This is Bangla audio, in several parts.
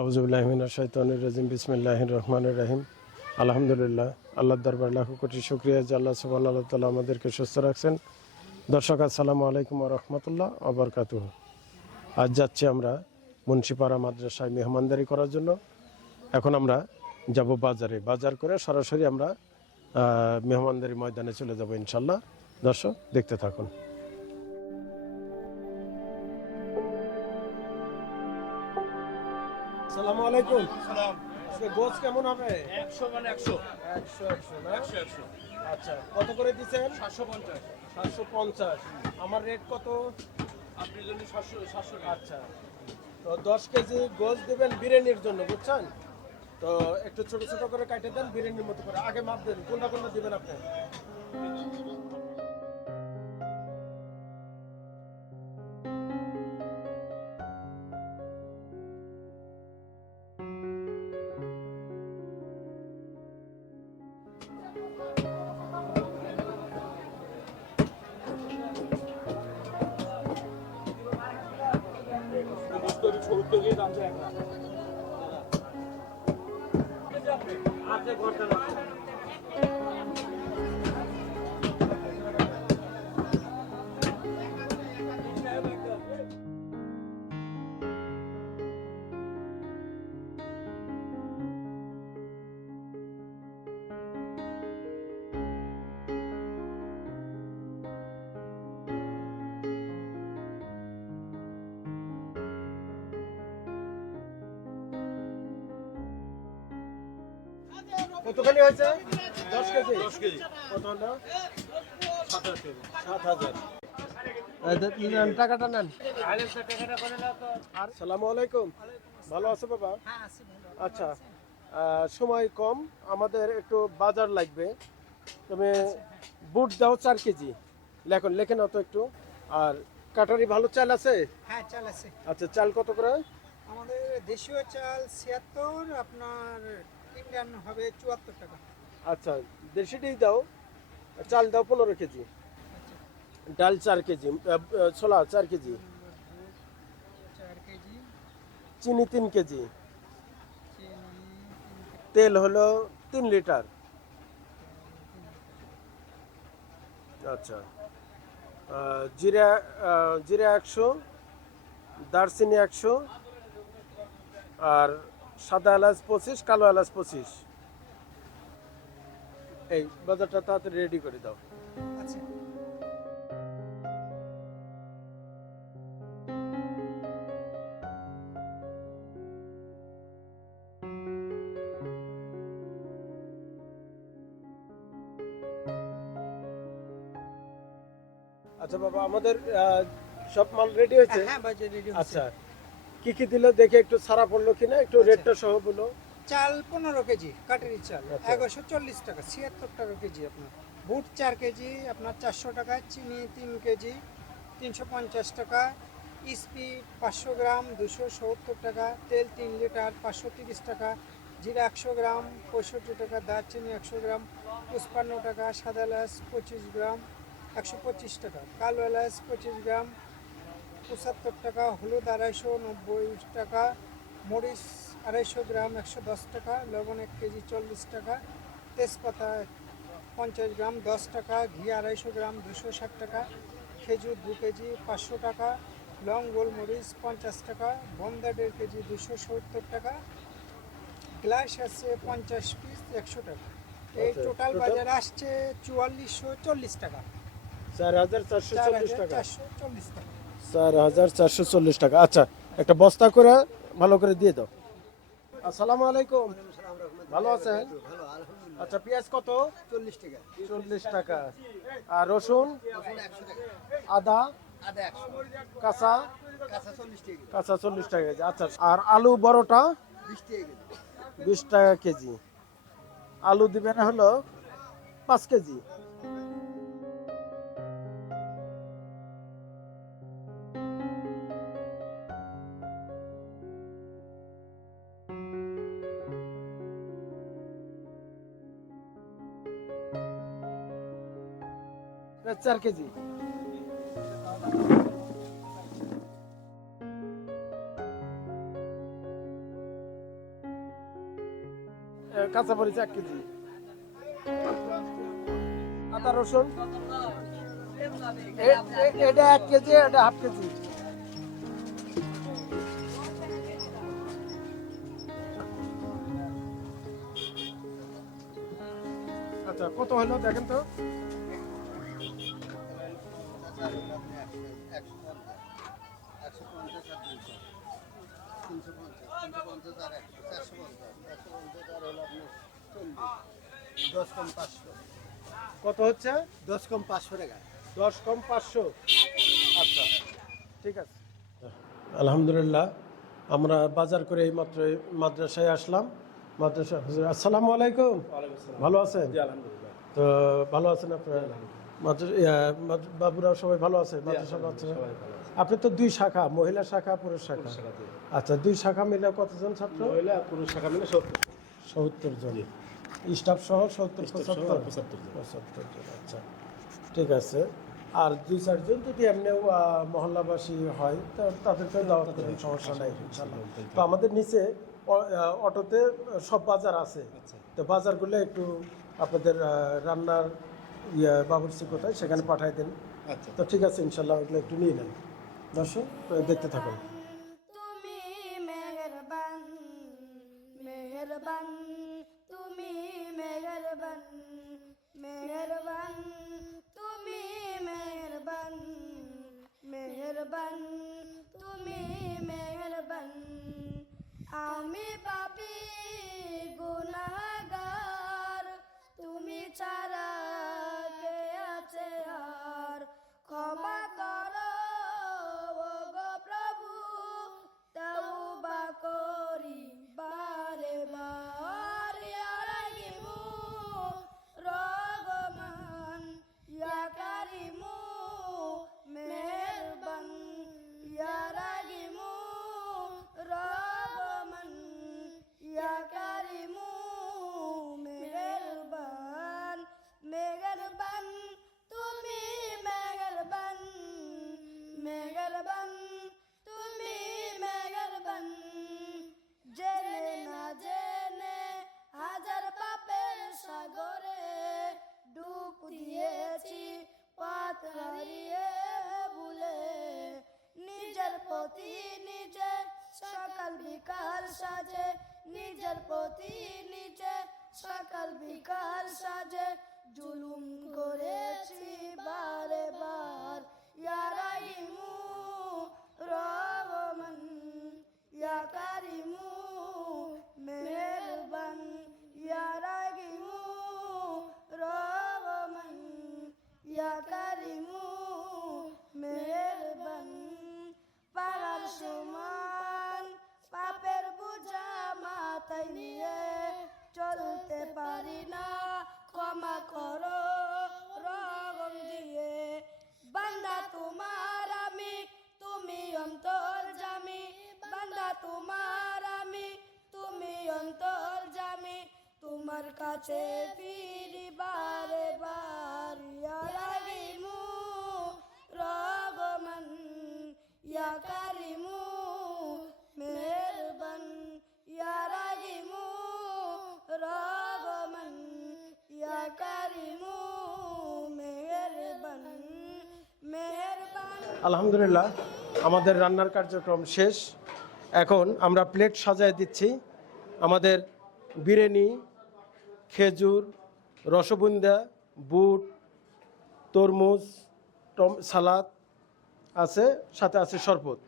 আউযুবিল্লাহি মিনাশ শাইতানির রাজিম বিসমিল্লাহির রহমানির রহিম। আলহামদুলিল্লাহ, আল্লাহর দরবার লাখো কোটি শুকরিয়া যে আল্লাহ সুবহানাহু ওয়া তাআলা আমাদেরকে সুস্থ রাখছেন। দর্শক আসসালামু আলাইকুম ওয়া রাহমাতুল্লাহ ওয়া বারাকাতুহু। আজ যাচ্ছি আমরা মুন্সিপাড়া মাদ্রাসায় মেহমানদারি করার জন্য। এখন আমরা যাব বাজারে, বাজার করে সরাসরি আমরা মেহমানদারি ময়দানে চলে যাব ইনশাল্লাহ। দর্শক দেখতে থাকুন। আসসালামু আলাইকুম। সালাম। আজকে গোছ কেমন হবে? 100 মানে 100 100 না? 100 আচ্ছা, কত করে দিচ্ছেন? 750 750। আমার রেট কত? আপনি যদি 700 আচ্ছা, তো 10 কেজি গোছ দেবেন বিরিয়ানির জন্য, বুঝছেন? তো একটু ছোট ছোট করে কাটে দেন বিরিয়ানির মতো করে। আগে মাপ দেন কোনটা কোনটা দিবেন আপনি। মুস্তরি ছোট থেকে দাম যায় না। আচ্ছা, ঘরটা না। কতখানি হয়েছে? 10 কেজি। 10 কেজি কত হলো? 7000 7,000। টাকাটা নেন। আসসালামু আলাইকুম। ভালো আছো বাবা? আচ্ছা, সময় কম, আমাদের একটু বাজার লাগবে। তুমি বুট দাও 4 কেজি। লেখে নাও তো একটু। আর কাটারি ভালো চাল আছে? হ্যাঁ, চাল আছে। আচ্ছা, চাল কত করে? আমাদের দেশীয় চাল ৭৬, আপনার ইন্ডিয়ান হবে ৭৪ টাকা। আচ্ছা, দেশিটাই দাও। চাল দাও 15 কেজি। ডাল 4 কেজি, ছোলা 4 কেজি, ৪ কেজি চিনি 3 কেজি, চিনি, তেল হলো 3 লিটার। আচ্ছা, জিরা জিরা 100, দারচিনি 100, আর সাদা এলাচ 25, কালো এলাচ 25। এই বাজারটা তাড়াতাড়ি রেডি করে দাও। আচ্ছা। আচ্ছা বাবা, আমাদের সব মাল রেডি হয়েছে? হ্যাঁ, বাজার রেডি হচ্ছে। আচ্ছা, কি কি দিল দেখে একটু ছাড়া পড়লো কিনা, একটু রেটটা সহ বলো। চাল 15 কেজি, কাটারি চাল আচ্ছা। 1140 টাকা, ৭৬ টাকা কেজি আপনার। বুট 4 কেজি আপনার 400 টাকা, চিনি 3 কেজি 350 টাকা, স্পিড 500 গ্রাম 270 টাকা, তেল 3 লিটার 530 টাকা, জিরা 100 গ্রাম 65 টাকা, দারচিনি 100 গ্রাম 55 টাকা, সাদা এলাচ 25 গ্রাম 125 টাকা, কালো এলাচ 25 গ্রাম 75 টাকা, হলুদ 290 টাকা, মরিচ 250 গ্রাম 110 টাকা, লবণ 1 কেজি 40 টাকা, তেজপাতা 50 গ্রাম 10 টাকা, ঘি 250 গ্রাম 260 টাকা, খেজুর 2 কেজি 500 টাকা, লং গোলমরিচ 50 টাকা, বন্দা 1.5 কেজি 270 টাকা, গ্লাস আছে 50 পিস 100 টাকা। এই আচ্ছা, টোটাল total? বাজারে আসছে 4440 টাকা, 4,440 টাকা। 4440 টাকা। 4,440 টাকা। আচ্ছা, একটা বস্তা করে ভালো করে দিয়ে দাও। আসসালামু আলাইকুম। ভালো আছেন? আচ্ছা, পেঁয়াজ কত? 40 টাকা। 40 টাকা। আর রসুন? আদা? কাঁচা? কাঁচা 40 টাকা কেজি। আচ্ছা, আর আলু বড়টা? 20 টাকা কেজি। আলু দিবেন হলো 5 কেজি। পেঁয়াজ 4 কেজি। কাঁচামরিচ 1 কেজি, আদা রসুন এটা 1 কেজি, এটা হাফ কেজি। আচ্ছা কত হলো দেখেন তো? কত হচ্ছে? 10 কম 500 টাকা। 10 কম 500। আচ্ছা ঠিক আছে। আলহামদুলিল্লাহ আমরা বাজার করে এই মাত্র মাদ্রাসায় আসলাম। মাদ্রাসা হুজুর আসসালামু আলাইকুম, ভালো আছেন? তো ভালো আছেন আপনারা? বাবুরা সবাই ভালো আছে? মাদ্রাসা বাচ্চারা? আপনি তো 2 শাখা, মহিলা শাখা পুরুষ শাখা। আচ্ছা 2 শাখা মিলে কতজন ছাত্র? মহিলা পুরুষ শাখা মিলে 70। 70 জন, স্টাফ সহ 70 75 জন। আচ্ছা ঠিক আছে। আর 2-4 জন যদি এমনিও মহল্লাবাসী হয় তাদেরকে দাওয়াত করেন, সমস্যা নাই ইনশাআল্লাহ। তো আমাদের নিচে অটোতে সব বাজার আছে, তো বাজারগুলো একটু আপনাদের রান্নার বাবুর্চি কোথায় সেখানে পাঠাই দেন। আচ্ছা তো ঠিক আছে ইনশাআল্লাহ, ওগুলো একটু নিয়ে নেন। দর্শক দেখতে থাকুন। তুমি মেহেরবান মেহেরবান, তুমি মেহেরবান মেহেরবান, তুমি মেহেরবান মেহেরবান, তুমি মেহেরবান। আমি পাপী গুনাহগার, তুমি ছাড়া কে আছে আর? ক্ষমা করো ওগো প্রভু, তওবা করি বারে বার। ইয়া রাহিমু রহমান, ইয়া কারিমু মেহেরবান, ইয়া রাহিমু রহমান, ইয়া কারিমু মেহেরবান মেহেরবান, তুমি মেহেরবান মেহেরবান, তুমি মেহেরবান। জেনে না জেনে হাজার পাপের সাগরে ডুব দিয়েছি, পথ হারিয়ে ভুলে। নিজের প্রতি নিজে সকাল বিকাল সাজে, নিজের প্রতি নিজে সকাল বিকাল সাজে, জুলুম করেছি বারে বার। ইয়া রাহিমু রহমান, ইয়া কারিমু মেহেরবান, ইয়া রাহিমু রহমান, ইয়া কারিমু মেহেরবান। পাহাড় সমান পাপের বোঝা মাথায় নিয়ে চলতে পারি না, ক্ষমা করো রহম দিয়ে। বান্দা তোমার আমি, তুমি অন্তর্যামী, বান্দা তোমার আমি, তুমি অন্তর্যামী। তোমার কাছে ফিরি বারে বার। ইয়া রাহিমু রহমান, ইয়া কারিমু মেহেরবান, ইয়া রাহিমু রহমান, ইয়া কারিমু মেহেরবান মেহেরবান। আলহামদুলিল্লাহ আমাদের রান্নার কার্যক্রম শেষ। এখন আমরা প্লেট সাজায় দিচ্ছি। আমাদের বিরিয়ানি, খেজুর, রসবুন্দা, বুট, তরমুজ, সালাদ আছে, সাথে আছে শরবত।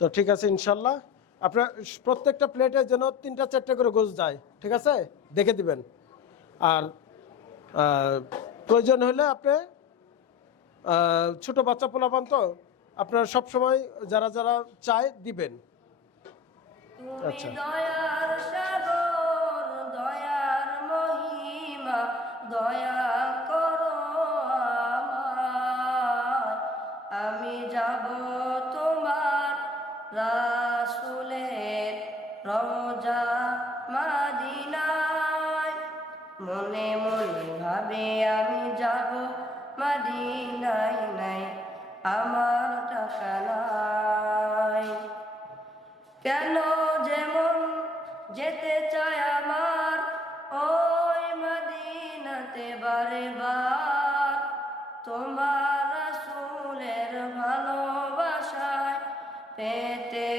তো ঠিক আছে ইনশাল্লাহ, আপনার প্রত্যেকটা প্লেটের জন্য 3-4টা করে গোছ যায়, ঠিক আছে? দেখে দিবেন। আর প্রয়োজন হলে আপনি ছোট বাচ্চা পোলাপান তো আপনারা সবসময় যারা যারা চায় দিবেন। আচ্ছা দয়ার সাগর, দয়ার মহিমা, দয়া করো আমায়। আমি যাব তোমার রাসূলের রওজা মদিনায়। মনে মনে ভাবে আমি যাব মদিনায়, নাই আমার টাকা নাই। কেন যেমন যেতে চায় আমার পেতে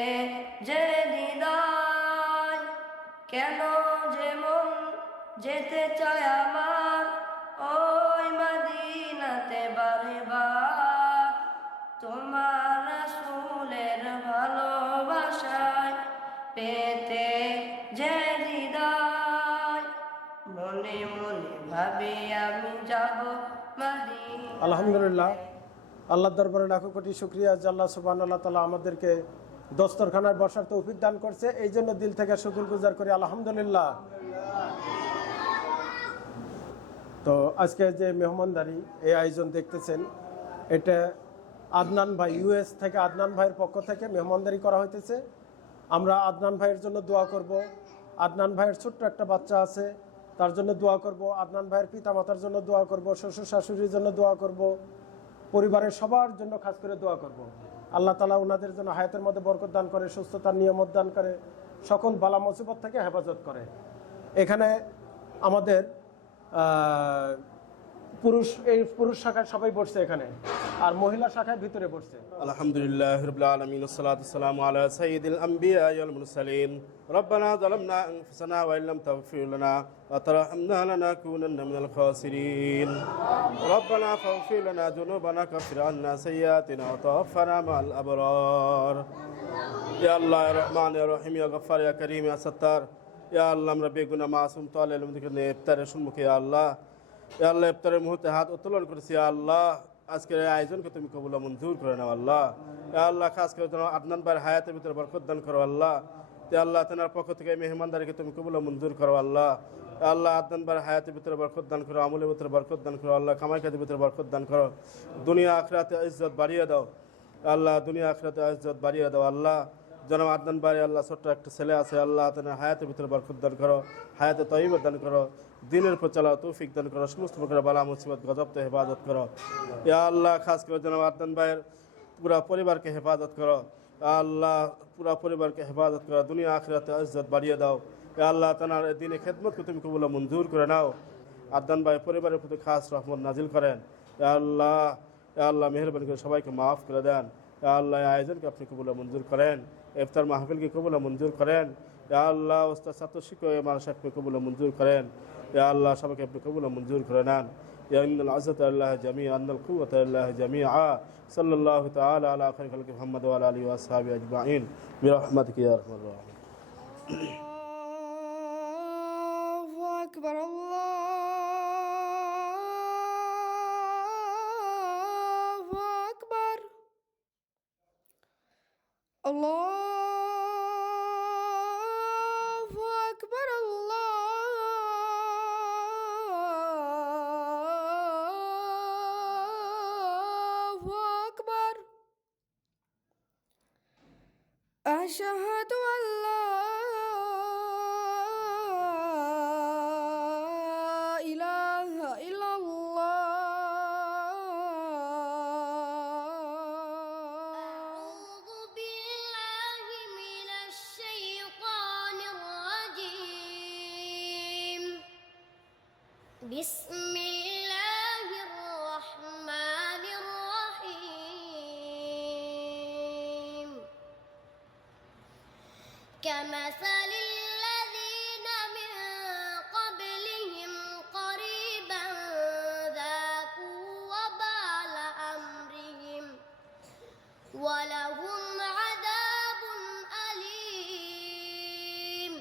যে হৃদয়, কেন যে মন যেতে চায় আমার ওই মদিনাতে বারে বার। তোমার রাসূলের ভালোবাসায় পেতে যে হৃদয়, মনে মনে ভাবি আমি যাব মদিনা। আলহামদুলিল্লাহ, আল্লাহর দরবারে লাখো কোটি শুকরিয়া যে আল্লাহ সুবহানাহু তাআলা আমাদেরকে দস্তরখানায় বসার তৌফিক দান করছে, এই জন্য দিল থেকে শুকরগুজার করি আলহামদুলিল্লাহ। তো আজকে যে মেহমানদারি এই আয়োজন দেখতেছেন, এটা আদনান ভাই, ইউএস থেকে আদনান ভাইয়ের পক্ষ থেকে মেহমানদারি করা হইতেছে। আমরা আদনান ভাইয়ের জন্য দোয়া করব। আদনান ভাইয়ের ছোট্ট একটা বাচ্চা আছে, তার জন্য দোয়া করব। আদনান ভাইয়ের পিতামাতার জন্য দোয়া করব, শ্বশুর শাশুড়ির জন্য দোয়া করব, পরিবারের সবার জন্য খাস করে দোয়া করব। আল্লাহ তাআলা ওনাদের জন্য হায়াতের মধ্যে বরকত দান করে, সুস্থতার নিয়ামত দান করে, সকল বালা মুসিবত থেকে হেফাজত করে। এখানে আমাদের পুরুষ শাখায় সবাই বসছে এখানে, আর মহিলা শাখায় ভিতরে বসছে। আলহামদুলিল্লাহি রাব্বিল আলামিন ওয়াসসালাতু ওয়াসসালামু আলা সাইয়্যিদিল আমবিয়া ওয়াল মুরসালিন। রব্বানা যালামনা আনফুসানা ওয়া ইল্লাম তাগফির লানা ওয়া তারহামনা লানাকুনান্না মিনাল খাসিরিন। রব্বানা ফাগফির লানা যুনুবানা কাফির আন্না সাইয়্যাতিনা ওয়া তাওফানা মা'আল আবরার। ইয়া আল্লাহ, ইয়া রহমান, ইয়া রহিম, ইয়া গফফার, ইয়া করিম, ইয়া সত্তার। ইয়া আল্লাহ, আমরা বেগুনাহ মাসুম তাআলার মুদিকে ইফতারের সম্মুখে ইয়া আল্লাহ, ইয়া আল্লাহ ইফতারের মুহূর্তে হাত উত্তোলন করেছি। ইয়া আল্লাহ, আজকের এই আয়োজনকে তুমি কবুল ও মঞ্জুর করে নাও আল্লাহ। ইয়া আল্লাহ, খাস করে যেন আদনান ভাইয়ের হায়াতের ভিতরে বরকত দান করো আল্লাহ। ইয়া আল্লাহ, তেনার পক্ষ থেকে মেহমানদারিকে তুমি কবুল ও মঞ্জুর করো আল্লাহ। ইয়া আল্লাহ, আদনান ভাইয়ের হায়াতের ভিতরে বরকত দান করো, আমলের ভিতরে বরকত দান করো আল্লাহ, কামাই কাজের ভিতরে বরকত দান করো, দুনিয়া আখিরাতে ইজ্জত বাড়িয়ে দাও আল্লাহ, দুনিয়া আখিরাতে ইজ্জত বাড়িয়ে দাও আল্লাহ। জনাব আদনান ভাই আল্লাহ, ছোট্ট একটা ছেলে আছে আল্লাহ, তেনার হায়াতের ভিতরে বরকত দান করো, হায়াতে তয়্যিবা দান করো, দিনের উপর চালাও তৌফিক দান করো, সমস্ত প্রকার বালা মুসিবত গজব থেকে হেফাজত করো। ইয়া আল্লাহ, খাস করে জনাব আদনান ভাইয়ের পুরা পরিবারকে হেফাজত করো আল্লাহ, পুরা পরিবারকে হেফাজত করো, দুনিয়া আখিরাতে ইজ্জত বাড়িয়ে দাও। ইয়া আল্লাহ, তেনার দিনে খেদমতকে তুমি কবুল ও মঞ্জুর করে নাও। আদনান ভাই পরিবারের প্রতি খাস রহমত নাজিল করেন। ইয়া আল্লাহ, ইয়া আল্লাহ, মেহেরবানি করে সবাইকে মাফ করে দেন। ইয়া আল্লাহ, এই আয়োজনকে আপনি কবুল ও মঞ্জুর করেন, ইফতার মাহফিলকে কবুল ও মঞ্জুর করেন। ইয়া আল্লাহ, ওস্তাদ ছাত্র শিক্ষক মানুষকে কবুল ও মঞ্জুর করেন। ইয়া আল্লাহ, সবাইকে আপনি কবুল ও মঞ্জুর করে নেন। ইয়া ইন্নাল আযযাতা লিল্লাহি জামিআ আন্নাল কুওয়াতা লিল্লাহি জামিআ। সাল্লাল্লাহু তাআলা আলা খায়রি খালকি মুহাম্মদ ওয়া আলা আলিহি ওয়া আসহাবিহি আজমাইন বিরহমাতিকা ইয়া আরহামার রাহিমিন। আল্লাহু আকবার, আল্লাহু আকবার, আল্লাহু আকবার, আল্লাহু আকবার। আশহাদু আল্লা ইলাহা ইল্লাল্লাহ। أعوذ بالله من الشيطان الرجيم. بسم الله الرحمن الرحيم. كمثل الذين من قبلهم قريبا ذاقوا وبال أمرهم ولهم عذاب أليم.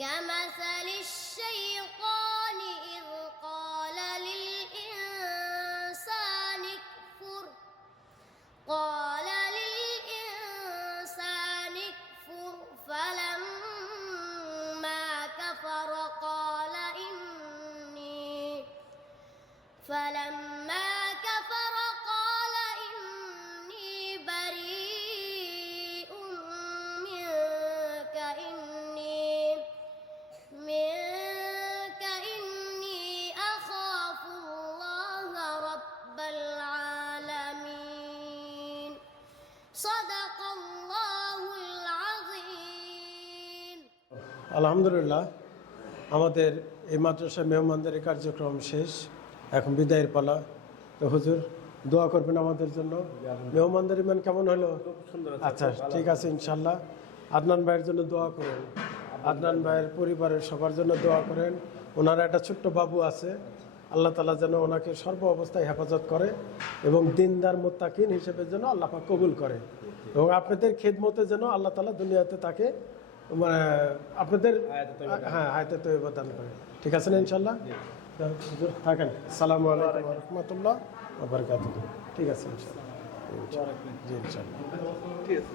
كمثل الشيطان إذ قال للإنسان اكفر فلما كفر قال إني بريء منك إني أخاف الله رب العالمين. صدق الله العظيم. আলহামদুলিল্লাহ, আমাদের এই মাদ্রাসা মেহমানদারি কার্যক্রম শেষ, এখন বিদায়ের পালা। তো হুজুর, দোয়া করবেন আমাদের জন্য। মেহমানদের ইমান কেমন হলো? আচ্ছা ঠিক আছে ইনশাল্লাহ। আদনান ভাইয়ের জন্য দোয়া করুন, আদনান ভাইয়ের পরিবারের সবার জন্য দোয়া করেন। ওনার একটা ছোট্ট বাবু আছে, আল্লাহ তাআলা যেন ওনাকে সর্ব অবস্থায় হেফাজত করে এবং দিনদার মুত্তাকিন হিসেবে যেন আল্লাহ পাক কবুল করে এবং আপনাদের খেদমতে যেন আল্লাহ তাআলা দুনিয়াতে তাকে মানে আপনাদের হায়াতে তৈয়বা দান করে। ঠিক আছে না ইনশাল্লাহ? হুজুর থাকেন। আসসালামু আলাইকুম ওয়া রাহমাতুল্লাহ ওয়া বারাকাতুহু। ঠিক আছে ইনশাল্লাহ। জি ইনশাল্লাহ। ঠিক আছে।